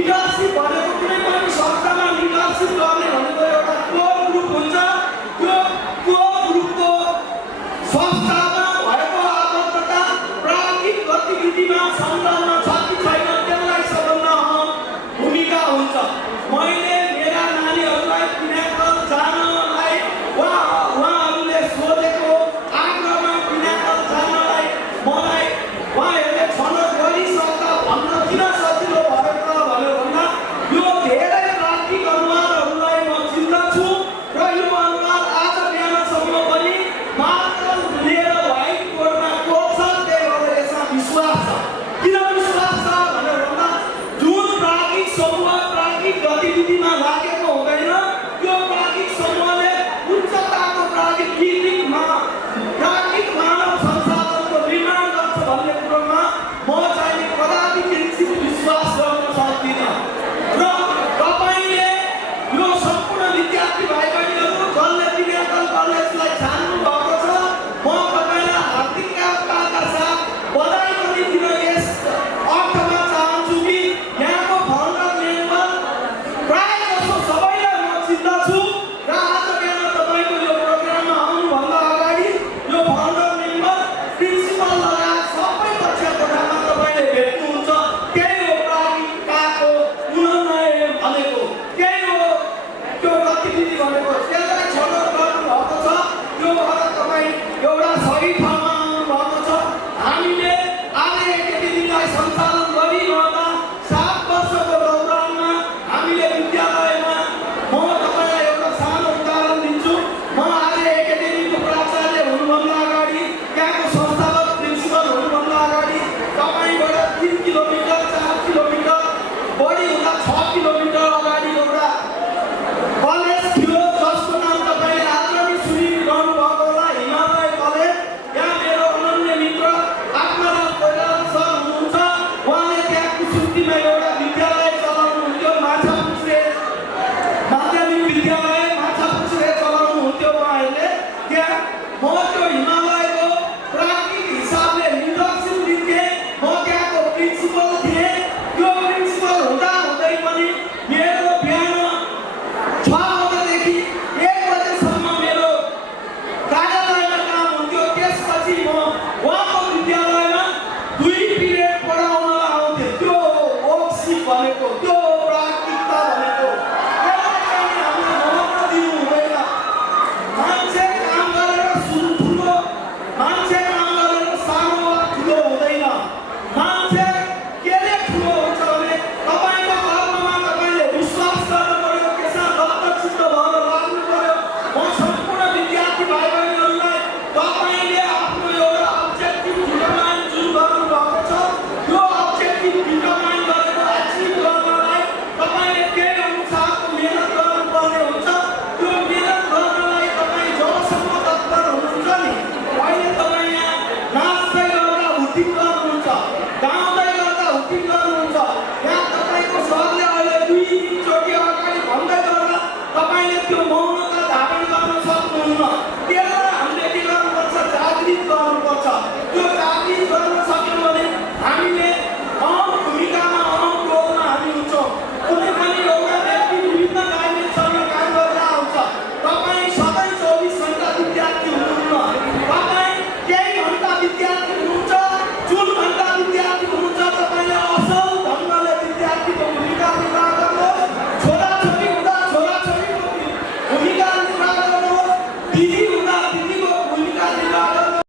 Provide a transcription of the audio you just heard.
Leadership भनेको कुनै पनि संस्थामा लिडरसिप गर्ने भनेको एउटा कोर ग्रुप हुन्छ। त्यो कोर ग्रुपको संस्थामा भएको आबद्धता प्राज्ञिक गतिविधिमा संलग्न छ कि छैन त्यसलाई सबभन्दा भूमिका हुन्छ। मैले मेरा नानीहरूलाई पिनाकल जानलाई उहाँहरूले सोधेको आग्रहमा पिनाकल जानलाई मलाई उहाँहरूले छनौट गरिसक्दा भन्न किन सजिलो भएको भन्यो भन्दा यो धेरै प्राज्ञिक अनुवादहरूलाई म चिन्दछु र यो अनुवाद आज बिहानसम्म पनि मार्कर लिएर व्हाइट बोर्डमा कोर्छ। त्यही भएर यसमा विश्वास छ। किन विश्वास छ भनेर भन्दा जुन प्राज्ञिक समूह प्राज्ञिक गतिविधिमा लागेको हुँदैन त्यो प्राज्ञिक समूहले उच्चताको प्राज्ञिक मानव संसाधनको निर्माण गर्छ भन्ने कुरोमा म चाहिँ कदापि किञ्चित विश्वास गर्न सक्दिनँ। र तपाईँले यो सम्पूर्ण विद्यार्थी भाइ बहिनीहरू जसले पिनाकल कलेजलाई छान्नु भएको छ म तपाईँलाई हार्दिकताका साथ बधाई पनि दिन यस अर्थमा चाहन्छु कि यहाँको फाउन्डर मेम्बर प्राय जसो सबैलाई म चिन्दछु र आज बिहान तपाईँको यो प्रोग्राममा आउनुभन्दा अगाडि यो फाउन्डर मेम्बर प्रिन्सिपल लगायत सबै कक्षा कोठामा तपाईँले भेट्नुहुन्छ। त्यही हो प्राज्ञिकताको उन्नयन भनेको, त्यही हो त्यो गतिविधि भनेको। त्यसलाई छनौट गर्नुभएको छ। त्यो भएर तपाईँ एउटा सही ठाउँमा आउनुभएको छ। हामीले आज एकाडेमीलाई सञ्चालन गरिरहँदा 7 वर्षको दौरानमा हामीले विद्यालयमा म तपाईँलाई एउटा सानो उदाहरण दिन्छु। म आज एकाडेमीको प्राचार्य हुनुभन्दा अगाडि त्यहाँको संस्थागत प्रिन्सिपल हुनुभन्दा अगाडि तपाईँबाट 3 किलोमिटर 4 किलोमिटर बढी हुँदा 6 किलोमिटर अगाडि एउटा कलेज थियो जसको नाम तपाईँले आज पनि सुनिरहनु भएको होला, हिमालय कलेज। यहाँ मेरो अनन्य मित्र आत्माराम कोइराला सर हुनुहुन्छ। उहाँले त्यहाँ कुसुन्तीमा एउटा विद्यालय चलाउनुहुन्थ्यो, माछापुच्छ्रे माध्यमिक विद्यालय माछापुच्छ्रे चलाउनुहुन्थ्यो उहाँहरूले। त्यहाँ म त्यो हिमालयको प्राज्ञिक हिसाबले लिडरसिप दिन्थेँ। म त्यहाँको प्रिन्सिपल थिएँ। त्यो प्रिन्सिपल हुँदा हुँदै पनि मेरो बिहान 6 बजेदेखि 1 बजेसम्म मेरो कार्यालयमा काम हुन्थ्यो। त्यसपछि म उहाँको विद्यालयमा 2 पिरियड पढाउन आउँथेँ। त्यो वर्कसिप भनेको त्यो